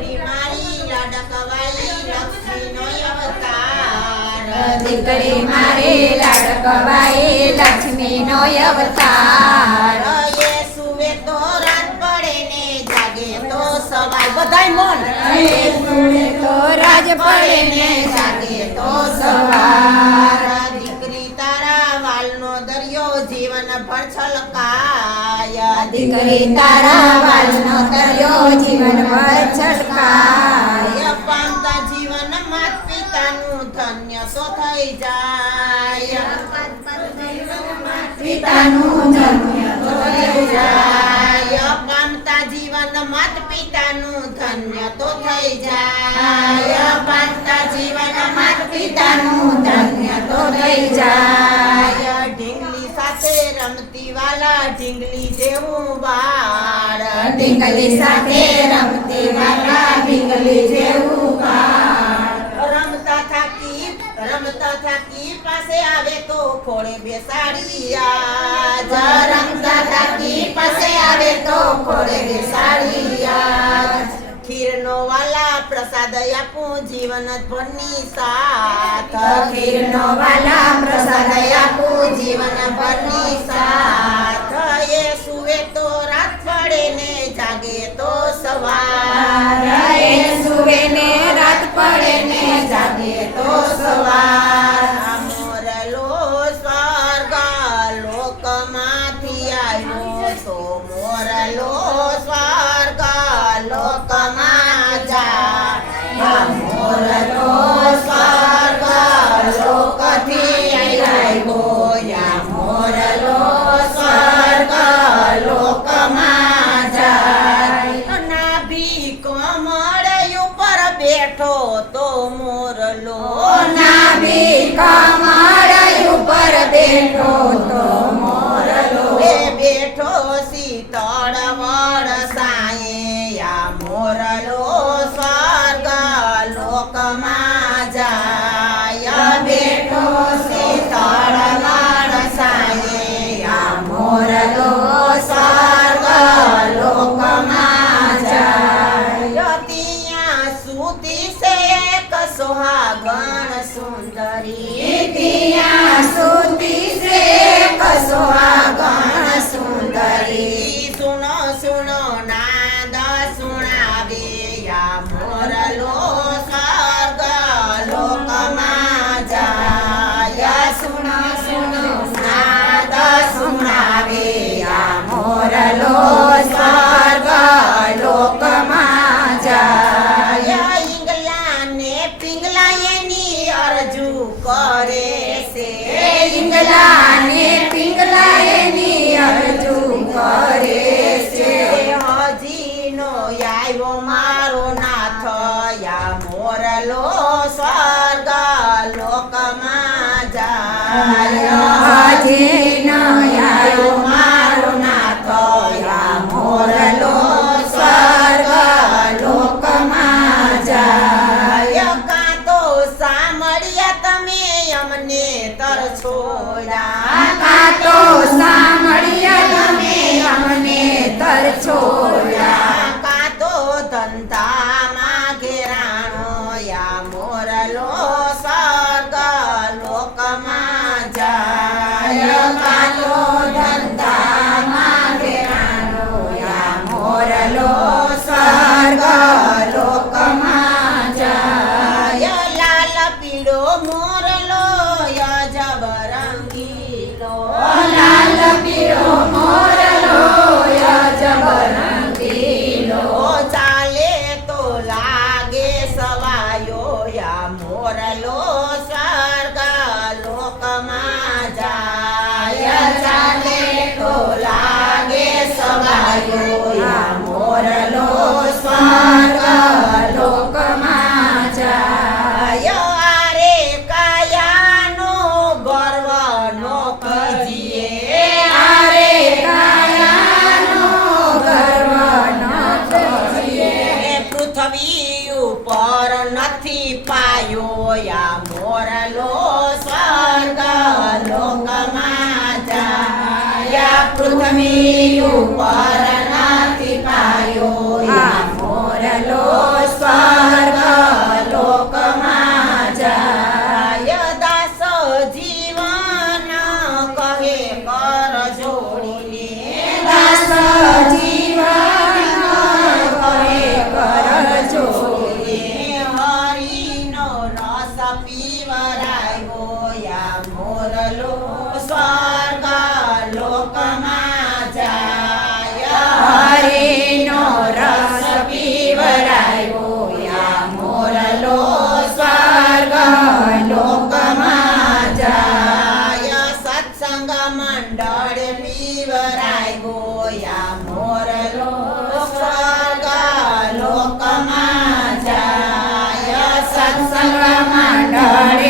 દીકરી મારી અવતાર દીકરી મારી અવતાર. તો રાત પડે ને જાગે તો સવાર બધાય મન તો પડે ને જાગે તો સવાર દીકરી તારા વાલનો દરિયો જીવન ભર છલકાય જીવનભર છલકાય પામતા જીવન માત પિતાનું ધન્ય સો થઈ જાય પિતાનું પામતા જીવન માત પિતાનું ધન્ય જીવન પિતાનું ધન્ય તો થઈ જાય. વાલા ઢીંગલી જેવું બાળ ઢીંગલી સાથે રમતી વાલા ઢીંગલી જેવું બાળ રમતા થાકી રમતા થાકી પાસે આવે તો ખોળે બેસાડી આજ રમતા થાકી પાસે આવે તો ખોળે બેસાડી આજ ખીરનો વાલા પ્રસાદ આપું જીવન ભરની સાથ. ખીરનો વાલા પ્રસાદ આપું જીવન ભરની સાથ. સવાર કમળ ઉપર બેઠો તો મોરલો. બેઠો મોરલો સ્વર્ગ જાય જાય ઈંગલા ને પિંગલા એની અરજુ કરે છે. પિંગલા ને પિંગલા એની અરજુ કરે છે. હજી આવ્યો મારો નાથ યા મોરલો સ્વર્ગ લોકમાં જાય હજી છોડા કાં તો પૃથ્વી ઉપર નથી પાયો યા พระพุทธมีอยู่ปรณาติปายโย મંડળ પીવરાય ગોયા મોર સ્વર્ગ લોકમાં જાય. સત્સંગ મંડળે